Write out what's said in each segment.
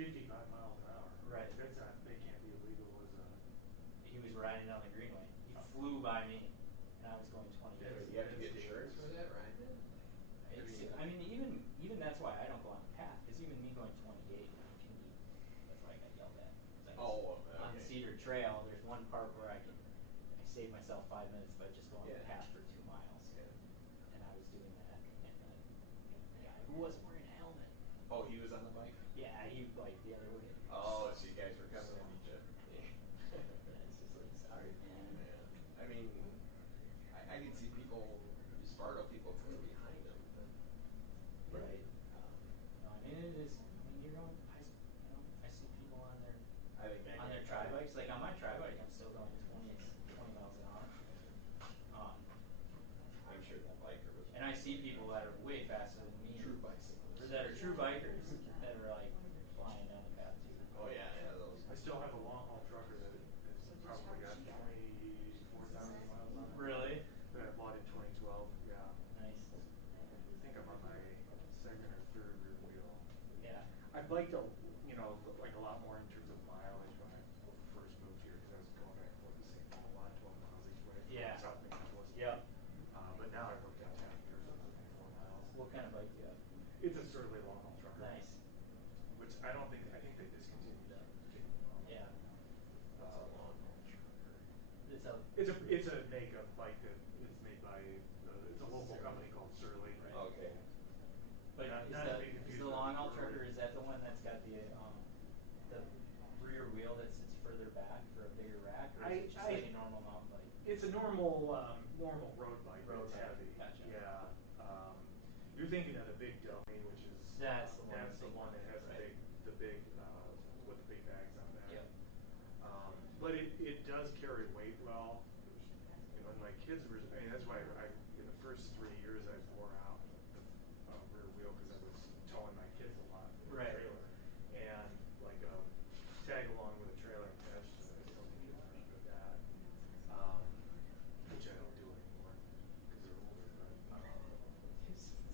55 miles an hour. Right. That's not, they can't be illegal as a... He was riding down the greenway. He flew by me, and I was going 20. You have to get insurance for that, right? I mean, even that's why I don't go on the path. Because even me going 28 can be. That's why I got yelled at. Okay. On Cedar Trail, there's one part where I save myself 5 minutes by just going on the path for 2 miles. Yeah. And I was doing that, and the guy who wasn't wearing a helmet. Oh, he was on the bike? Yeah, he like the other way. Oh, so you guys were coming at each other. It's just like, sorry, man. I mean, I can see people, startle people from behind them. Right. No, I mean, it is. I mean, you're going. I see people on their tri bikes. Like on my tri bike, I'm still going 20 miles an hour. I'm sure that biker was. And I see people that are way faster than me. True bicyclists. That are true bikers that are like flying down the path too. Oh yeah, those. I still have a long haul trucker that has probably got 24,000 miles on it. Really? That I bought in 2012. Yeah. Nice. I think I'm on my second or third rear wheel. Yeah. I'd like to, like a lot more in terms of mileage when I first moved here because I was going back and forth the same a lot, 12 miles each way. Yeah. South Minneapolis. Yep. But now I've worked out 10 years, so it's 24 miles. What kind of bike do you have? It's a Surly long haul trucker. Nice. Which I think they discontinued that. Yeah. That's a long haul trucker. It's a makeup bike that is made by it's a local company called Surly. Right. Okay. But is the long haul trucker, is that the one that's got the rear wheel that sits further back for a bigger rack, or is it just like a normal mountain bike? It's a normal road bike. Road it's bike. heavy. Gotcha. Yeah. You're thinking of the big dummy, which is That's the one that has right. the big with the big bags on that. Yep. But it does carry weight well. My kids were. I mean, that's why in the first 3 years I wore out the rear wheel because I was towing my kids a lot in the Right. trailer, and like tag along with a trailer attached to it. I still think kids are good at that, which I don't do anymore because they're older. But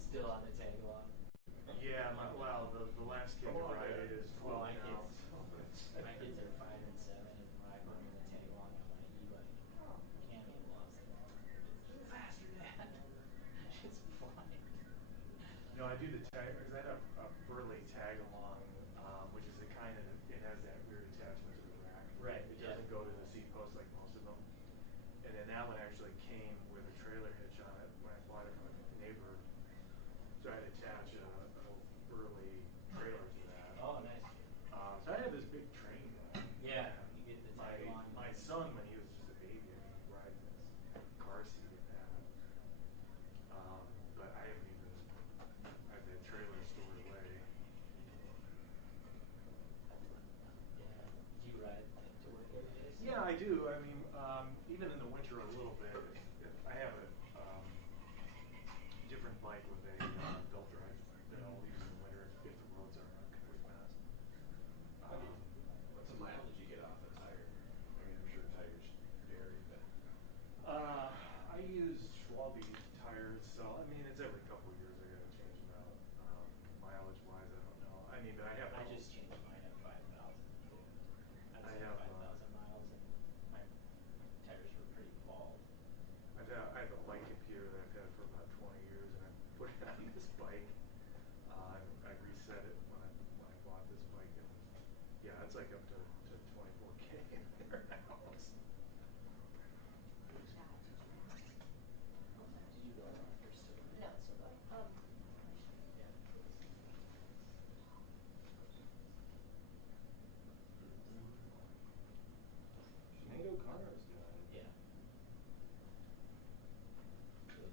Still on the tag along. yeah, the last kid who I did is 12 my now. My kids are 5 and 7, and when I put them in the tag along on my e-bike, Cammy loves it. Faster, Dad. It's flying. No, I do the tag because I had a Burley tag along, which is the kind of it has that weird attachment to the rack. Right. It doesn't go to the seat post like most of them. And then that one actually came with a trailer hitch on it when I bought it from a neighbor. So I had to attach a Burley trailer to that. Oh, nice. So I had this big train going. Yeah, you get the tag along. My son, when he was just a baby, I mean, riding this car seat in that. But I haven't even. I have that trailer stored away. Yeah. Do you ride to work every day? Yeah, I do. I mean, even in the winter a little bit. I have a different bike with a belt drive that I'll use in the winter if the roads are completely fast. What's the mileage you get off a tire? I mean, I'm sure tires vary, but. I use Schwalbe tires, so I mean it's every couple of years I gotta change them out. Mileage wise, I don't know. I mean, but I just changed mine at 5,000. I have 5,000 miles, and my tires were pretty bald. I have a bike computer that I've had for about 20 years, and I put it on this bike. I reset it when I bought this bike, and yeah, it's like up to 24K in there now. Did you go on first? No, so Yeah. Shenango Conroe's doing it. Yeah. Good.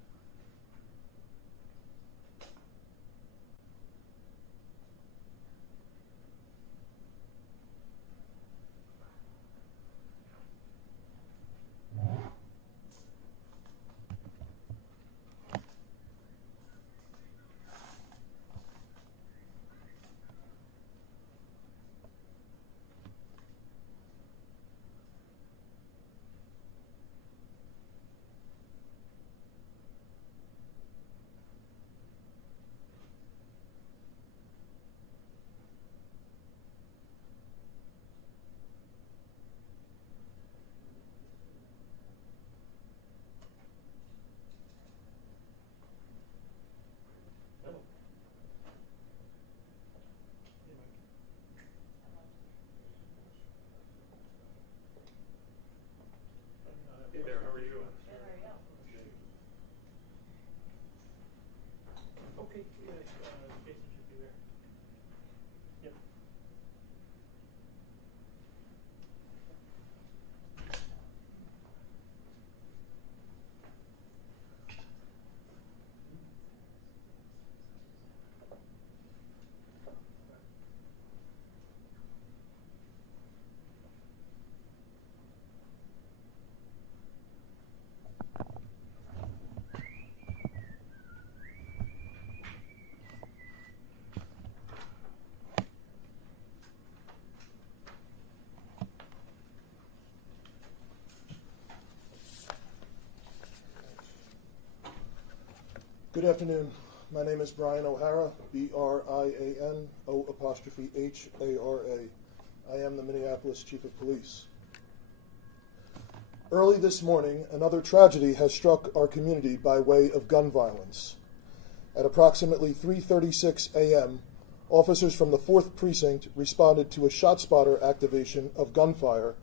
Good afternoon. My name is Brian O'Hara, B-R-I-A-N-O''H-A-R-A. I am the Minneapolis Chief of Police. Early this morning, another tragedy has struck our community by way of gun violence. At approximately 3:36 a.m., officers from the 4th Precinct responded to a ShotSpotter activation of gunfire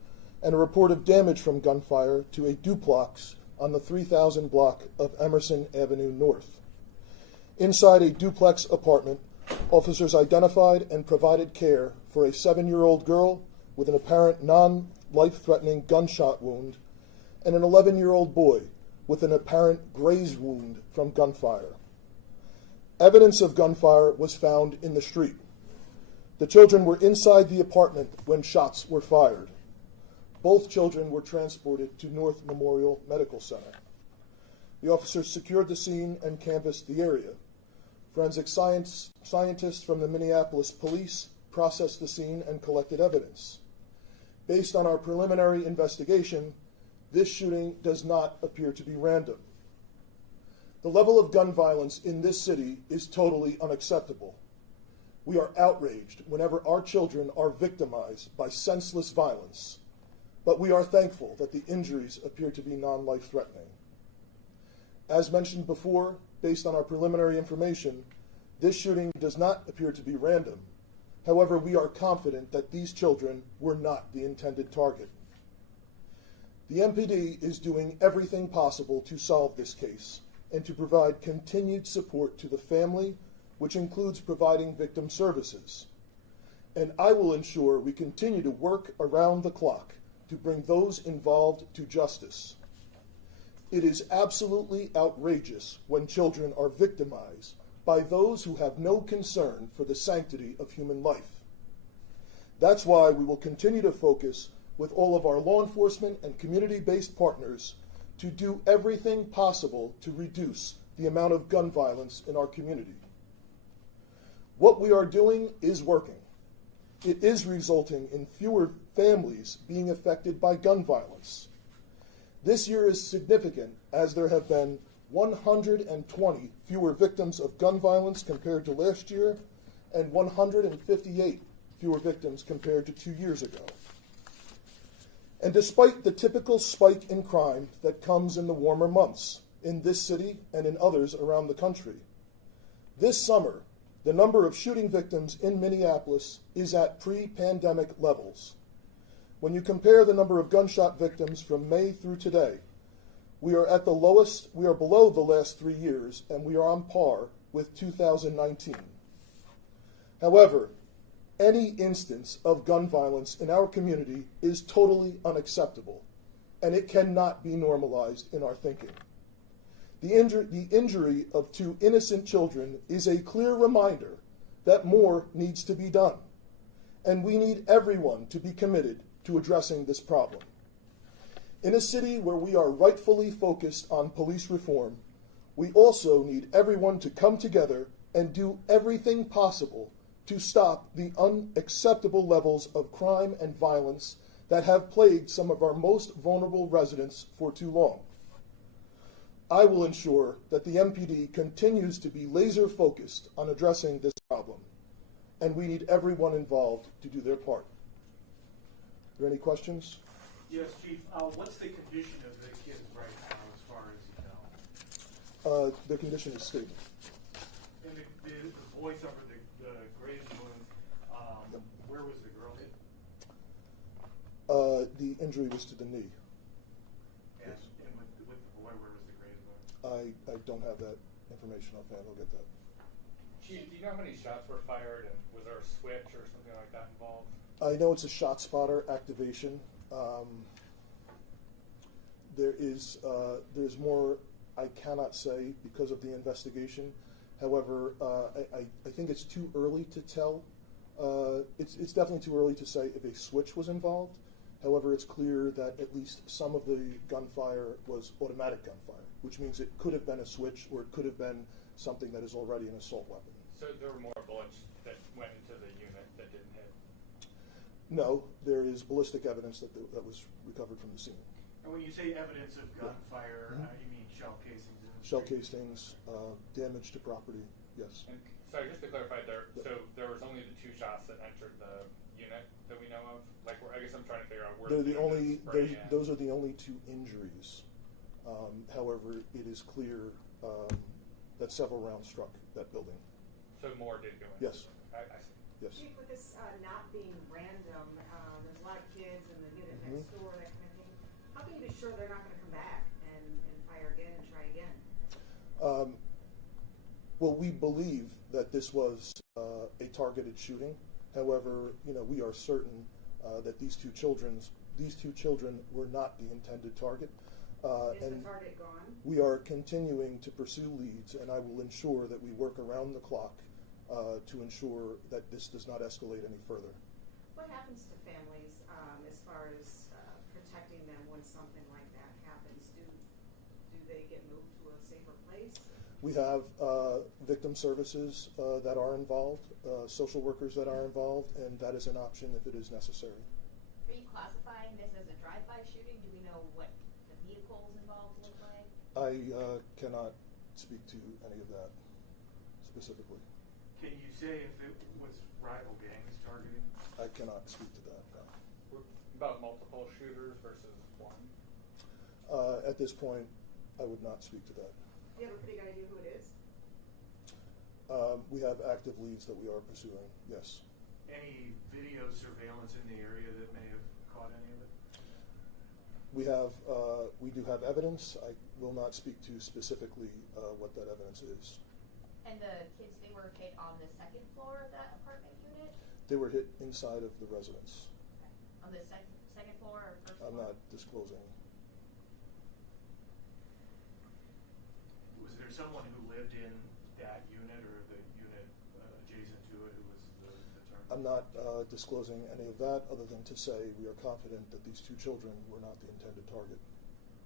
and a report of damage from gunfire to a duplex on the 3000 block of Emerson Avenue North. Inside a duplex apartment, officers identified and provided care for a 7-year-old girl with an apparent non-life-threatening gunshot wound and an 11-year-old boy with an apparent graze wound from gunfire. Evidence of gunfire was found in the street. The children were inside the apartment when shots were fired. Both children were transported to North Memorial Medical Center. The officers secured the scene and canvassed the area. Forensic scientists from the Minneapolis Police processed the scene and collected evidence. Based on our preliminary investigation, this shooting does not appear to be random. The level of gun violence in this city is totally unacceptable. We are outraged whenever our children are victimized by senseless violence, but we are thankful that the injuries appear to be non-life-threatening. As mentioned before, based on our preliminary information, this shooting does not appear to be random. However, we are confident that these children were not the intended target. The MPD is doing everything possible to solve this case and to provide continued support to the family, which includes providing victim services. And I will ensure we continue to work around the clock to bring those involved to justice. It is absolutely outrageous when children are victimized by those who have no concern for the sanctity of human life. That's why we will continue to focus with all of our law enforcement and community-based partners to do everything possible to reduce the amount of gun violence in our community. What we are doing is working. It is resulting in fewer families being affected by gun violence. This year is significant as there have been 120 fewer victims of gun violence compared to last year and 158 fewer victims compared to 2 years ago. And despite the typical spike in crime that comes in the warmer months in this city and in others around the country, this summer, the number of shooting victims in Minneapolis is at pre-pandemic levels. When you compare the number of gunshot victims from May through today, we are at the lowest, we are below the last 3 years, and we are on par with 2019. However, any instance of gun violence in our community is totally unacceptable, and it cannot be normalized in our thinking. The injury of 2 innocent children is a clear reminder that more needs to be done, and we need everyone to be committed to addressing this problem. In a city where we are rightfully focused on police reform, we also need everyone to come together and do everything possible to stop the unacceptable levels of crime and violence that have plagued some of our most vulnerable residents for too long. I will ensure that the MPD continues to be laser focused on addressing this problem, and we need everyone involved to do their part. Are there any questions? Yes, Chief. What's the condition of the kids right now, as far as you know? Their condition is stable. And the boy suffered the graze wound. Where was the girl hit? The injury was to the knee. And, Yes. and with the boy, where was the graze wound? I don't have that information offhand. I'll get that. Chief, do you know how many shots were fired, and was there a switch or something like that involved? I know it's a ShotSpotter activation. There's more I cannot say because of the investigation. However, I think it's too early to tell. It's definitely too early to say if a switch was involved. However, it's clear that at least some of the gunfire was automatic gunfire, which means it could have been a switch or it could have been something that is already an assault weapon. So there were more bullets that went into the unit that didn't hit? No, there is ballistic evidence that was recovered from the scene. And when you say evidence of gunfire, you mean shell casings in shell casings, damage to property, yes. And sorry, just to clarify there, so there was only the 2 shots that entered the unit that we know of? Like, I guess I'm trying to figure out where They're the only, those are are the only 2 injuries. However, it is clear that several rounds struck that building. So more did go in? Yes. I see. Yes. Chief, with this not being random, there's a lot of kids in the unit next door, that kind of thing. How can you be sure they're not going to come back and fire again and try again? Well, we believe that this was a targeted shooting. However, we are certain that these two children were not the intended target. Is and the target gone? we are continuing to pursue leads, and I will ensure that we work around the clock to ensure that this does not escalate any further. What happens to families as far as protecting them when something like that happens? Do they get moved to a safer place? We have victim services that are involved, social workers that are involved, and that is an option if it is necessary. Are you classifying this as a drive-by shooting? Do we know what the vehicles involved look like? I cannot speak to any of that specifically. Can you say if it was rival gangs targeting? I cannot speak to that, no. About multiple shooters versus one? At this point, I would not speak to that. Do you have a pretty good idea who it is? We have active leads that we are pursuing, yes. Any video surveillance in the area that may have caught any of it? We do have evidence. I will not speak to specifically what that evidence is. And the kids, they were hit on the 2nd floor of that apartment unit? They were hit inside of the residence. Okay. On the second floor or first floor? I'm not disclosing. Was there someone who lived in that unit or the unit adjacent to it who was the target? I'm not disclosing any of that other than to say we are confident that these two children were not the intended target.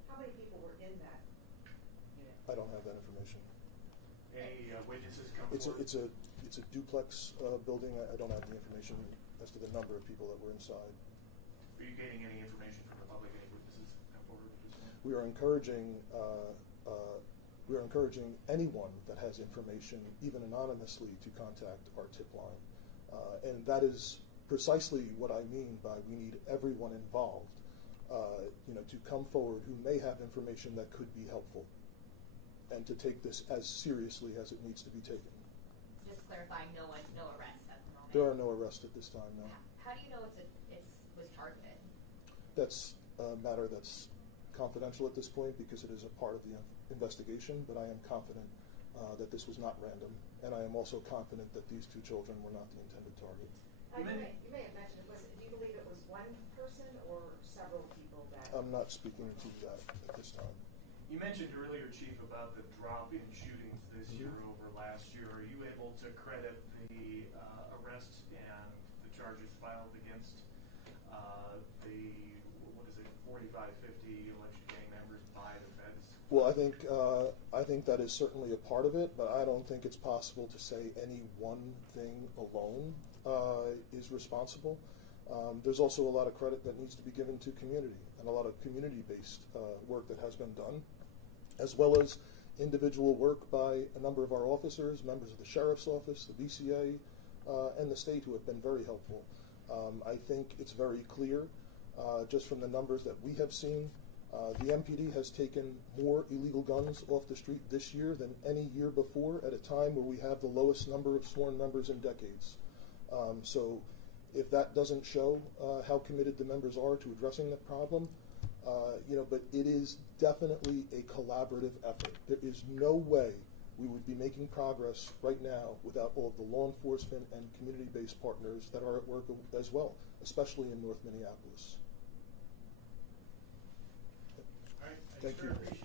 How many people were in that unit? I don't have that information. Any witnesses come It's forward? a duplex building. I don't have the information as to the number of people that were inside. Are you getting any information from the public? Any witnesses come forward at this point? We are encouraging anyone that has information, even anonymously, to contact our tip line. And that is precisely what I mean by we need everyone involved, to come forward who may have information that could be helpful, and to take this as seriously as it needs to be taken. Just clarifying, no arrests at the moment? There are no arrests at this time, no. How do you know it was targeted? That's a matter that's confidential at this point because it is a part of the investigation, but I am confident that this was not random, and I am also confident that these two children were not the intended target. You may have mentioned, do you believe it was one person or several people that... I'm not speaking to that at this time. You mentioned earlier, Chief, about the drop in shootings this year over last year. Are you able to credit the arrests and the charges filed against the 45, 50 election gang members by the feds? Well, I think that is certainly a part of it, but I don't think it's possible to say any one thing alone is responsible. There's also a lot of credit that needs to be given to community and a lot of community-based work that has been done, as well as individual work by a number of our officers, members of the Sheriff's Office, the BCA, and the state who have been very helpful. I think it's very clear, just from the numbers that we have seen, the MPD has taken more illegal guns off the street this year than any year before at a time where we have the lowest number of sworn members in decades. So if that doesn't show how committed the members are to addressing the problem, but it is definitely a collaborative effort. There is no way we would be making progress right now without all of the law enforcement and community-based partners that are at work as well, especially in North Minneapolis. All right. Thank you. Appreciate